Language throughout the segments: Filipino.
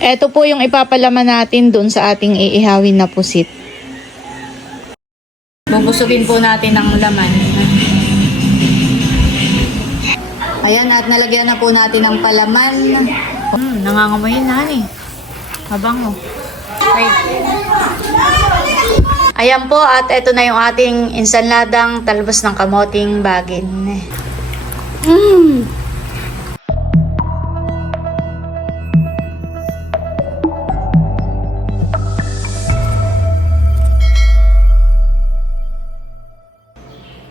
Ito po yung ipapalaman natin dun sa ating iihawin na pusit. Bubusugin po natin ang laman. Ayan, at nalagyan na po natin ng palaman. Nangangamoy na eh. Mabango. Right. Ayan po, at ito na yung ating ensaladang talbos ng kamoting bagin.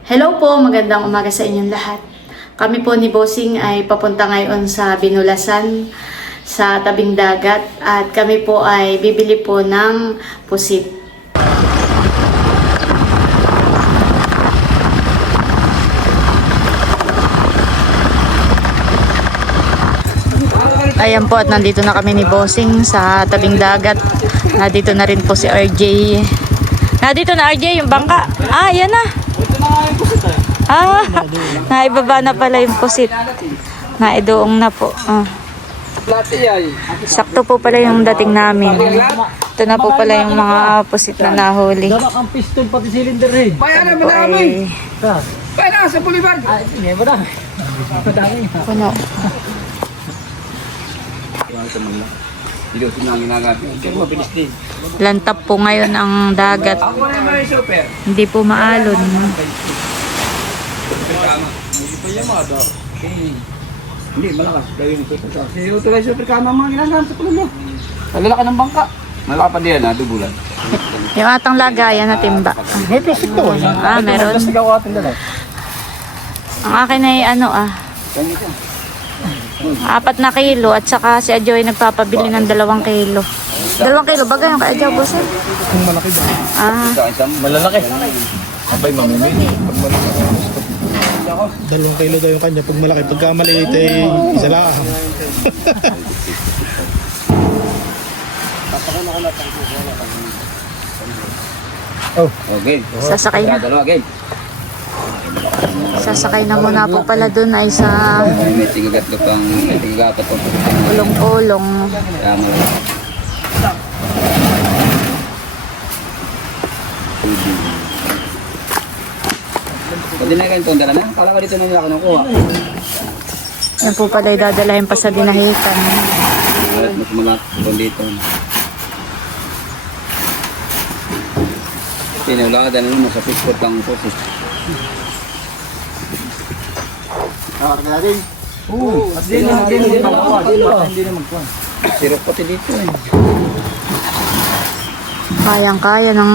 Hello po, magandang umaga sa inyong lahat. Kami po ni Bossing ay papunta ngayon sa Binulasan, sa tabing dagat, at kami po ay bibili po ng pusit. Ayan po, at nandito na kami ni Bossing sa tabing dagat. Nandito na rin po si RJ. Nandito na RJ, yung bangka. Ah, yan na. Ah, naibaba na pala yung pusit. Naidoong na po. Sakto po pala yung dating namin. Ito na po pala yung mga pusit na nahuli. Ang piston pati cylinder eh. Ito po ay Kaya sa puliban. Ay, hindi mo na. Madami. puno. Lantap po ngayon ang dagat. Hindi po maalon. Hindi, malakas. Dahil yung super. Si Utulay super kama mga ginagawa sa pulo mo. Lalaka ng bangka. Malaka pa diyan, dubulan. Yung atang lagayan na timba. May plastic daw. Ah, meron. Plastic ako atin dala. Ang akin ay 4 na kilo, at saka si Adjo ay nagpapabili ng 2 kilo. 2 kilo, bagay yung kay Adjo, boss? Kung malaki daw. Ah, Malalaki. Abay, mamimili. Pag malaki. 2 kilo daw yung kanya. Pag malaki, pagka maliit ay isa lang. Oh, okay. sasakay na. Sasakay na muna po pala dun ay sa May tigagat ka pang, may tigagat pang. ulong-ulong. Tama. Pwede na kayo itong dala na? Kala ka dito na nila kinukuha. Yan po pala ay dadalahin pa sa dinahikan. Mas mga kung dito. Pinula ka dala mo sa fishport lang po. Nakakarga natin? Oo. At din na magkuha. Hindi na magkuha. Sirok pati dito eh. Kayang-kaya ng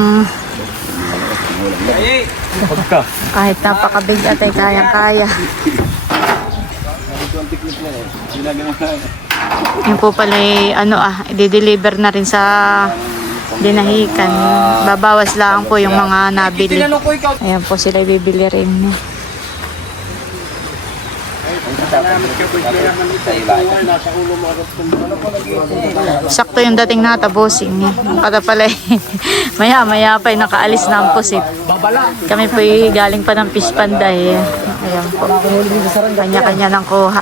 kahit napakabigat ay kayang-kaya. Yan po pala ay i-deliver na rin sa dinahikan. Babawas lang po yung mga nabili. Ayan po sila ibibili rin. Sakto yung dating nata, Bossing. Kada pala maya pa nakaalis na ang pusit. Kami po galing pa ng fish panda eh. Ayan po. Kanya-kanya ng kuha.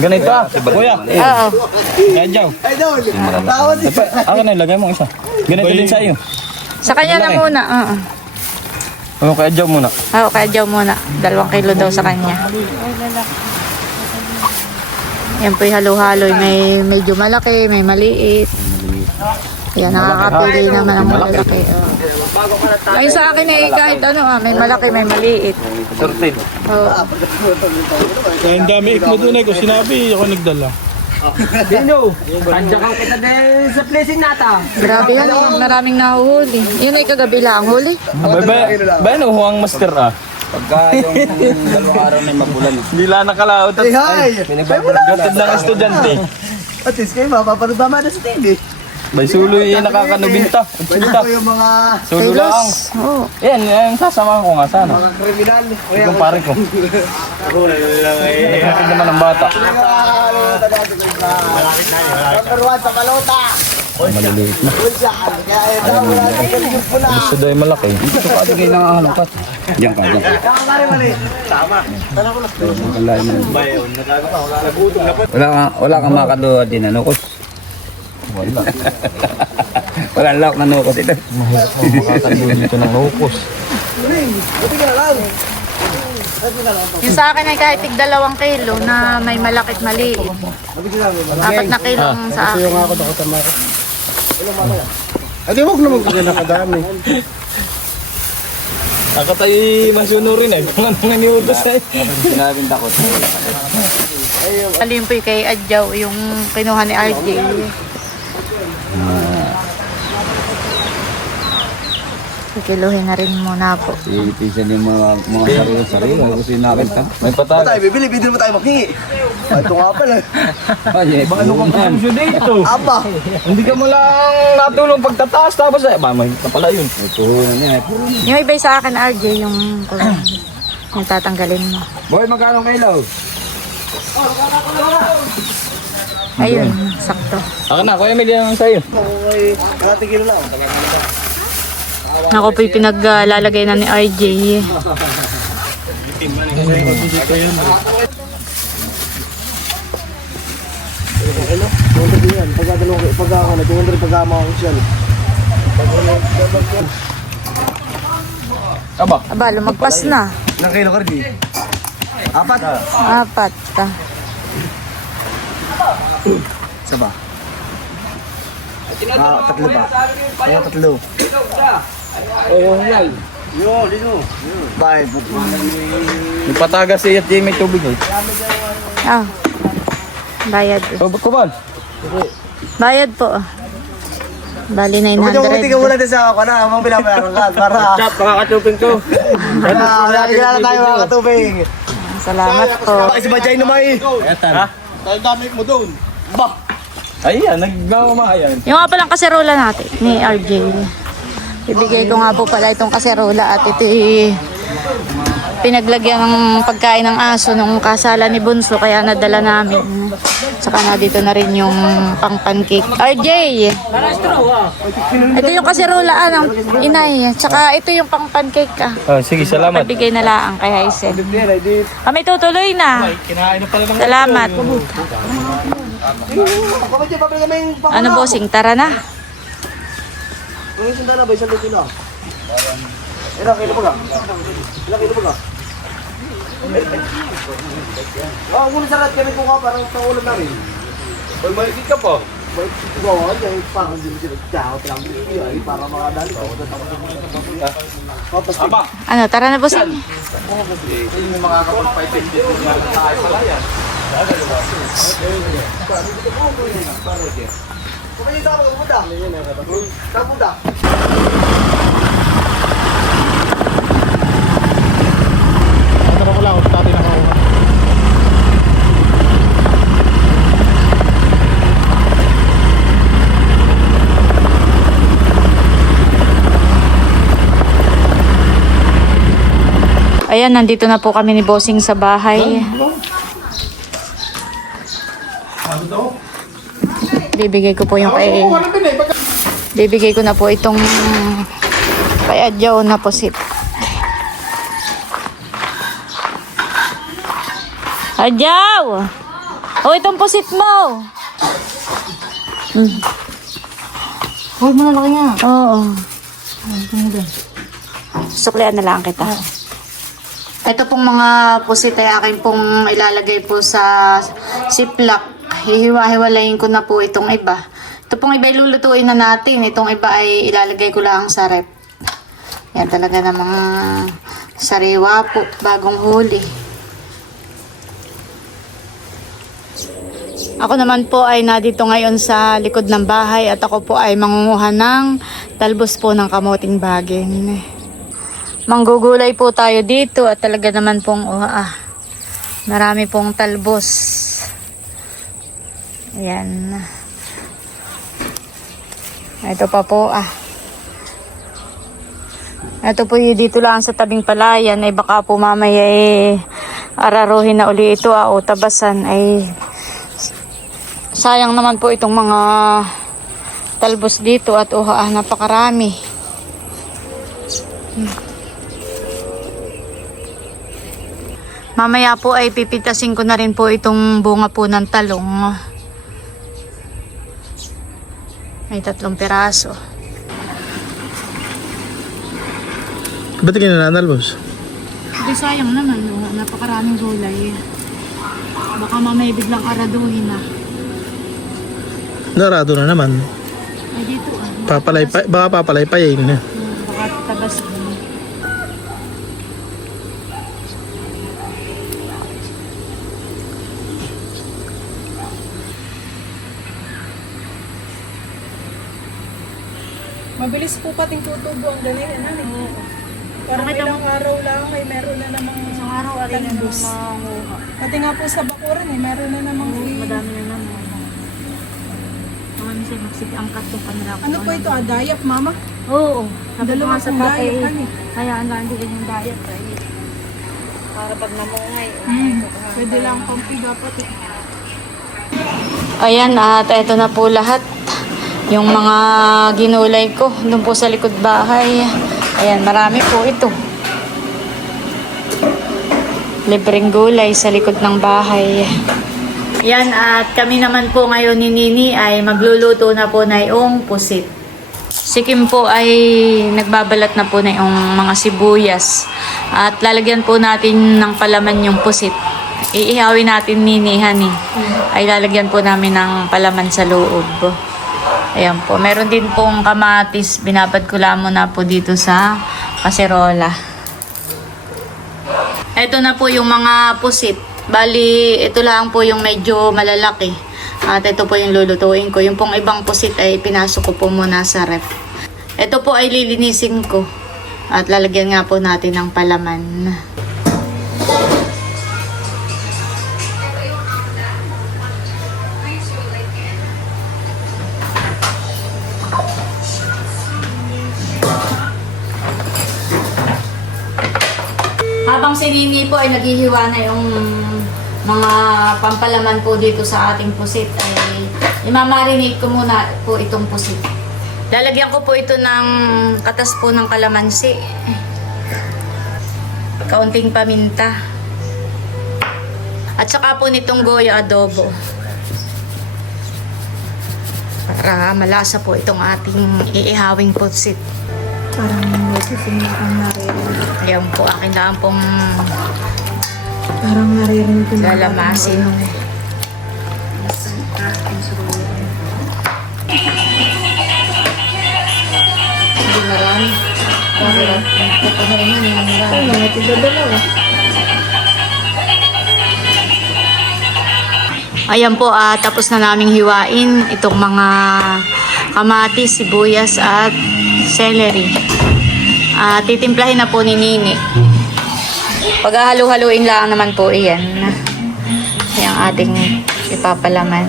Ganito kuya. Oo. Gadyaw. Ako na ilagay mo isa. Ganito din sa iyo. Sa kanya na muna. Oo. Ano kaya Gadyaw muna? Oo, kaya Joe muna. 2 kilo daw sa kanya. Yan po yung halo-halo. May medyo malaki, may maliit. Yan, nakakapili naman ang malalaki. Ay, sa akin ay kahit may malaki, may maliit. Sorted. Oo. Kaya ang dami mo doon eh, kung sinabi, ako nagdala. Dino, tandya kang kita din sa placing nata. Grabe yan, maraming nahuhuli. Yun ay kagabi lang huli. Ba ano, huwang master ah? Pagka yung 2 araw na mabulan. Hindi lang nakalaot. Hey, hi! Gatid lang ang estudyante. At least kayo, mapapanood naman na sa TV. May suloy nakakanubinta. Pwede po yung mga Sulo lang. Oo. Yan, sasama ko nga sana. kriminal. Yung pare ko. Nagkakit naman ng bata. Number 1 sa balota. Maliliit na. Gusto daw yung malaki. Ito ka agay ng halongkat. Diyan ka, diyan. Wala kang makatuwa din, ano, Kus? Wala. Walang lock na nukos ito. Mahirap mo makakandun dito ng locos. Yung sa akin ay kahit tig 2 kilo na may malakit maliit. 4 na kilo ang sa akin. Yung ako nakatama ko. Adi, huwag naman ganyan nakadami. Ako tayo masunurin eh. Kung ano nga niutos na eh. Sinabing takot. Alin po yung kay Adjaw, yung kinuha ni RJ. Kikiluhin na rin muna po. Iitisan yung mga sarili-sarili. Gusto yung nakita. May patay. Tayo bibili, bibili mo tayo makingi. Ito nga pala. Ay, Ano kang suso dito? Aba. Hindi ka mo lang natulong pagtataas tapos eh. May pala yun. may puhunan niya. Yung iba sa akin, RJ, yung tatanggalin mo. Boy, magkano kilo? Ayun, sakto. Ako na, Kuya Emil, yan ang sa'yo. Okay, kalating kilo lang. Ako po'y pinaglalagay na ni RJ. Okay no? 200 din yan. Pagka ako na, 200 pagkama ako siya. Aba, Aba, lumagpas na. Ilang kilo ka rin? 4? 4. Isa ba? 3 ba? Kaya 3. oo, yan. Yo, dito. Bye. Yung patagas siya at may tubig eh. Ah, bayad. Ba't ko ba? Bayad po. Bali Kapag yung 900. tingin muna din sa ako na, habang pinapayaran ka. Para, Chap, makakatupin ko. nakikilala tayo mga katubing. Salamat po. Bakit si Bajay naman eh? Ha? Dahil dami mo doon. Ayan, nagmamamahayan. Yung nga palang kaserola natin ni RJ. Ibigay ko nga po pala itong kaserola at ito pinaglagyan ng pagkain ng aso nung kasala ni Bunso kaya nadala namin. Saka na dito na rin yung pang pancake. RJ! Ito yung kaserola ng inay. Saka ito yung pang pancake ka. Sige, salamat. Pabigay na lang kay Haisen. Kami tutuloy na. Kinain na pala ng Salamat. Kapag papel kami yung Ano bossing, tara na. Kung yung sundala ba, 1 kilo? Ilang kilo ba ka? Ilang kilo ba ka? Oo, muna sa rat kami kung ka, parang pangulam namin. Pag maligid ka po. May gawa ka dyan, parang hindi mo sila tao, parang hindi ay, para makadali ko. Tapos, Aba, Ano, tara na bossing. yung makakapag-fight dito. Tayo pala yan. kung kayo tama, pumunta. Saan punta? Ano ko lang, dati nakakuha. Ayan, nandito na po kami ni Bossing sa bahay. Bibigay ko po yung kay... Bibigay ko na po itong kay Adjaw na posit. Adjaw! O, itong posit mo! Huwag mo na laki nga. Oo. Suklian na lang kita. Ito pong mga pusit ay akin pong ilalagay po sa ziplock. Hihiwa-hiwalayin ko na po itong iba. Ito pong iba ilulutuin na natin. Itong iba ay ilalagay ko lang sa rep. Yan talaga na mga sariwa po. Bagong huli. Ako naman po ay nadito ngayon sa likod ng bahay at ako po ay mangunguha ng talbos po ng kamuting baging. Manggugulay po tayo dito at talaga naman pong marami pong talbos. Ayan. Ito pa po Ito po dito lang sa tabing palayan ay baka po mamaya araruhin na uli ito o tabasan ay sayang naman po itong mga talbos dito at napakarami. Mamaya po ay pipitasin ko na rin po itong bunga po ng talong. May 3 piraso. Ba't kinananal, boss? Hindi, sayang naman. No? Napakaraming gulay. Baka mamaya biglang araduhin na. Narado na naman. Ay, dito ah. Baka papalaypayin na. Baka tabas din. Mabilis po pating tutubo ang ganyan, ano eh. Parang ilang araw lang ay meron na namang Isang araw ay na talbos. makuha. Pati nga po sa bakuran eh, meron na namang Madami na naman. Mga minsan magsig-angkat yung kanila. Ano po ito, dayap mama? Oo. Sabi ko Dalawa nga sa pong tatay, diet, ano eh. hayaan lang din yung diet. Ay, para pag namungay. Pwede lang pampi dapat eh. Ayan, at eto na po lahat. Yung mga ginulay ko doon po sa likod bahay. Ayan, marami po ito. Libreng gulay sa likod ng bahay. Yan, at kami naman po ngayon ni Nini ay magluluto na po na yung pusit. Si Kim po ay nagbabalat na po na yung mga sibuyas. At lalagyan po natin ng palaman yung pusit. Iihawin natin Nini, honey. Ay lalagyan po namin ng palaman sa loob. Ayan po. Meron din pong kamatis. Binabad ko lamang na po dito sa kaserola. Ito na po yung mga pusit. Bali, ito lang po yung medyo malalaki. At ito po yung lulutuin ko. Yung pong ibang pusit ay pinasok ko po muna sa ref. Ito po ay lilinisin ko. At lalagyan nga po natin ng palaman. Habang si Nini po ay naghihiwa na yung mga pampalaman po dito sa ating pusit, ay imamarinate ko muna po itong pusit. Lalagyan ko po ito ng katas po ng kalamansi. Kaunting paminta. At saka po nitong goyo adobo. Para malasa po itong ating iihawing pusit. Parang nagsisimula kang naririnig. Yan po, akin lang pong Parang naririnig ko na. lalamasin. Hindi marami. Ito na rin yun, yung marami. Ano, may tigdadalawa. Ayan po, tapos na naming hiwain itong mga kamatis, sibuyas at celery. Titimplahin na po ni Nini. Pag-halo-haluin lang naman po iyan. Yung ating ipapalaman.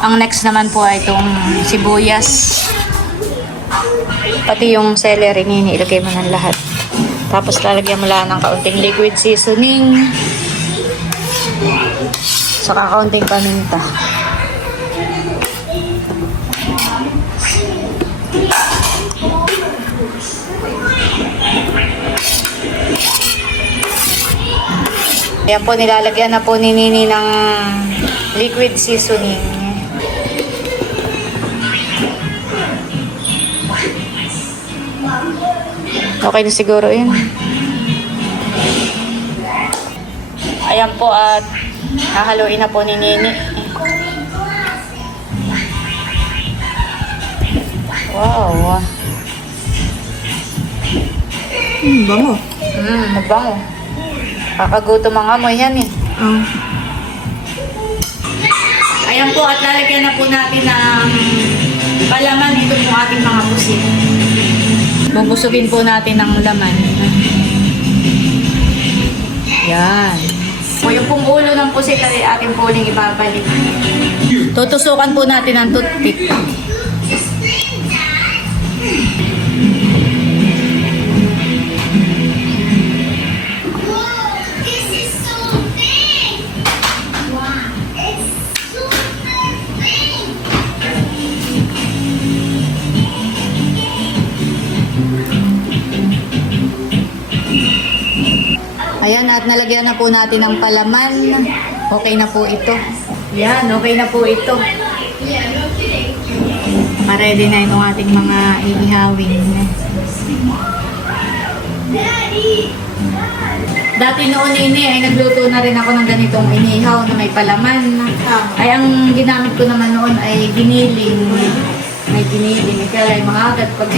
Ang next naman po ay itong sibuyas. Pati yung celery, Nini, ilagay mo ng lahat. Tapos lalagyan mo lang ng kaunting liquid seasoning. Saka kaunting paminta. Ayan po, nilalagyan na po ni Nini ng liquid seasoning. Okay na siguro yun. Ayan po, at hahaluin na po ni Nini. Wow. Bango. Mabango. Kakagutom ang amoy yan eh. Ayan po, at lalagyan na po natin ng palaman dito po ating mga pusit. Bubusugin po natin ng laman. Yan. O yung pong ulo ng pusit ay ating po uling ibabalik. Tutusukan po natin ang toothpick. Ayan, at nalagyan na po natin ng palaman. Okay na po ito. Yan, okay na po ito. Ready na itong ating mga iihawin. Dati noon ay nagluto na rin ako ng ganitong inihaw na may palaman. Ay ang ginamit ko naman noon ay giniling. May giniling. Kaya ay maagat pag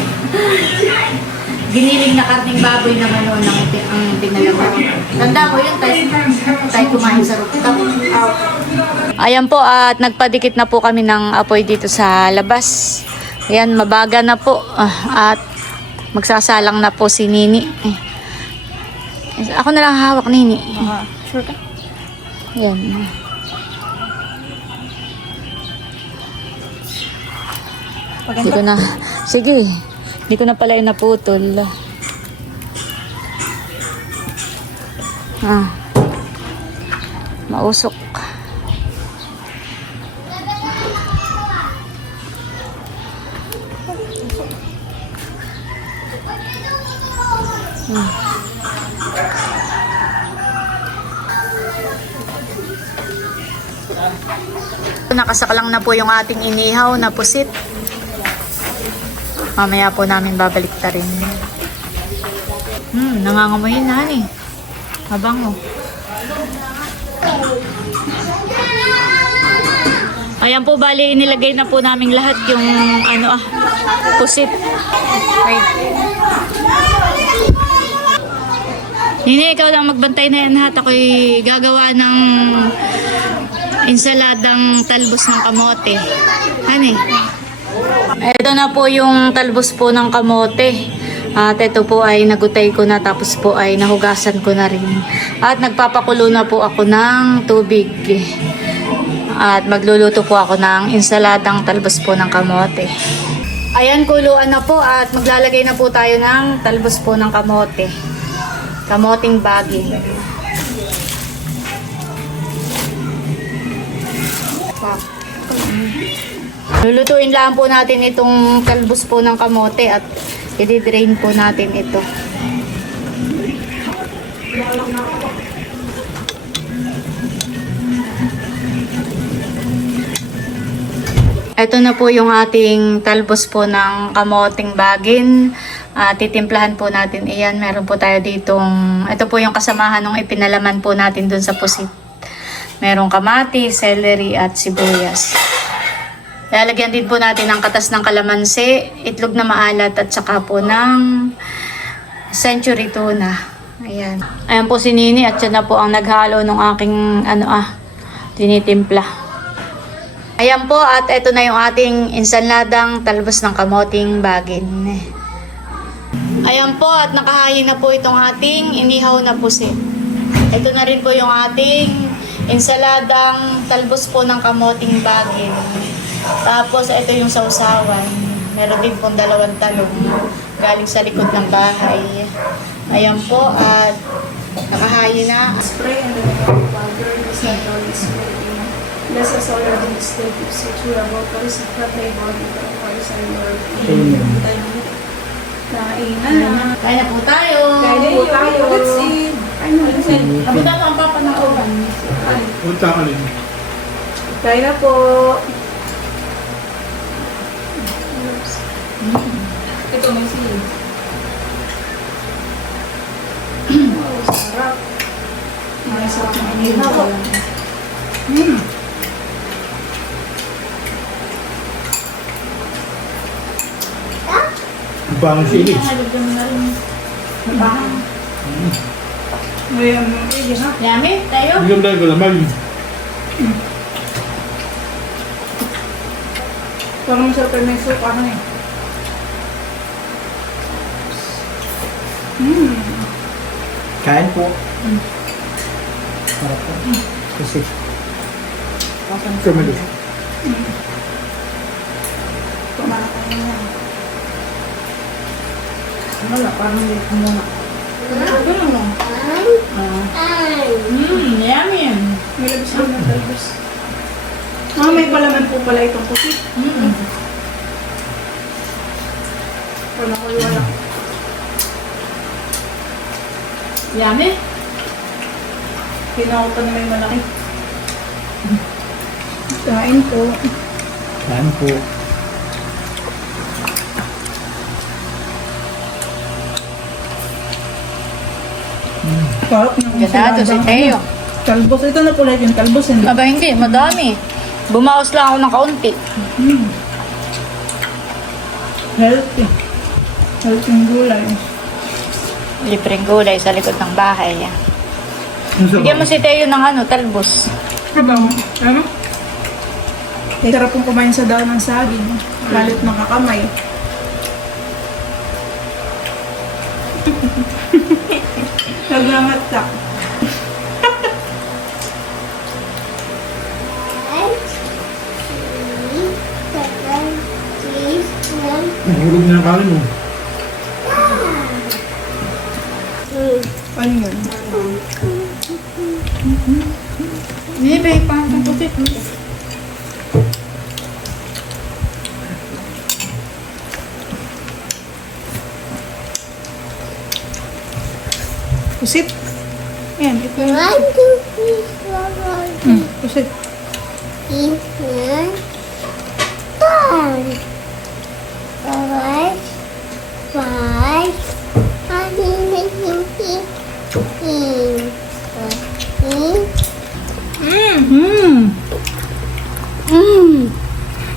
giniling na karning baboy naman noon ang pinalaman. Tanda mo yun, tayo kumain sa rooftop. Ayan po at nagpadikit na po kami ng apoy dito sa labas. Ayan, mabaga na po. At magsasalang na po si Nini. Ako na lang hawak, Nini. Sure ka? Ayan. Hindi ko na. Sige. Hindi ko na pala yung naputol. Mausok. Nakasakalang na po yung ating inihaw na pusit. Mamaya po namin babalik ta rin. Nangangamoy yun, Nani. Mabango. Ayan po, bali inilagay na po namin lahat yung pusit. Wait. Nini, ikaw lang magbantay na yan ha. Ako'y gagawa ng insaladang talbos ng kamote. Hani? Ito na po yung talbos po ng kamote. At ito po ay nagutay ko na tapos po ay nahugasan ko na rin. At nagpapakulo na po ako ng tubig. At magluluto po ako ng insaladang talbos po ng kamote. Ayan, kuluan na po at maglalagay na po tayo ng talbos po ng kamote. Kamoting baging. Lulutuin lang po natin itong talbos po ng kamote at i-drain po natin ito. Ito na po yung ating talbos po ng kamoting bagin. Titimplahan po natin iyan. Meron po tayo ditong, ito po yung kasamahan ng ipinalaman po natin dun sa pusit. Merong kamatis, celery at sibuyas. Lalagyan din po natin ng katas ng kalamansi, itlog na maalat at saka po ng century tuna. Ayan. Ayan po si Nini at siya na po ang naghalo ng aking tinitimpla. Ayan po at ito na yung ating insaladang talbos ng kamoting bagin. Ayan po at nakahayin na po itong ating inihaw na pusit. Ito na rin po yung ating insaladang talbos po ng kamoting bagin. Tapos ito yung sausawan. Meron din pong 2 talong galing sa likod ng bahay. Ayan po at nakahayin na. Spray and then powder is not always working. Less as already still keeps it durable. Pero sa patay body pero para sa Kainan na. Kaya na po tayo. Kainan po tayo. Let's see. Kabuta mo ang papa ng ulan. Punta ka rin. Kaya na po. Ito may sili. Sarap. May sarap na inihaw. Bang sili. Yummy, tayo. Bigyan tayo ko lamang. Parang masarap na yung soup. Ano eh? Kain po. Sarap po. Kasi. Kamali. Kumakakain na. Wala, parang hindi ko muna. Ganun mo. Yummy. May labis din ng talbos. May palaman po pala itong pusit. Wala ko wala. Yummy. Pinako pa na may malaki. Kain po. Saan po? Sarap ng Ganado si Teo. Talbos. Ito na pala yung talbos. Hindi. Aba hindi, madami. Bumaos lang ako ng kaunti. Healthy. Healthy yung gulay. Libreng gulay sa likod ng bahay. Bigyan mo si Teo ng talbos. Habang, ano? Sarap pong kumain sa dahon ng saging. Lalit ng kakamay. Naglangat ka. Nahulog na ang kain mo. Ano yun? Hindi, bay, pang pusit. Pusit. Yan, ito yung pusit.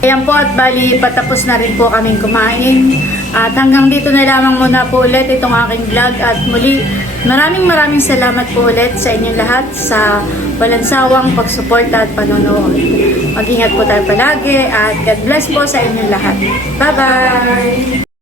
Ayan po at bali patapos na rin po kaming kumain. At hanggang dito na lamang muna po ulit itong aking vlog. At muli, maraming salamat po ulit sa inyong lahat sa walang sawang pagsuporta at panonood. Mag-ingat po tayo palagi at God bless po sa inyong lahat. Bye-bye!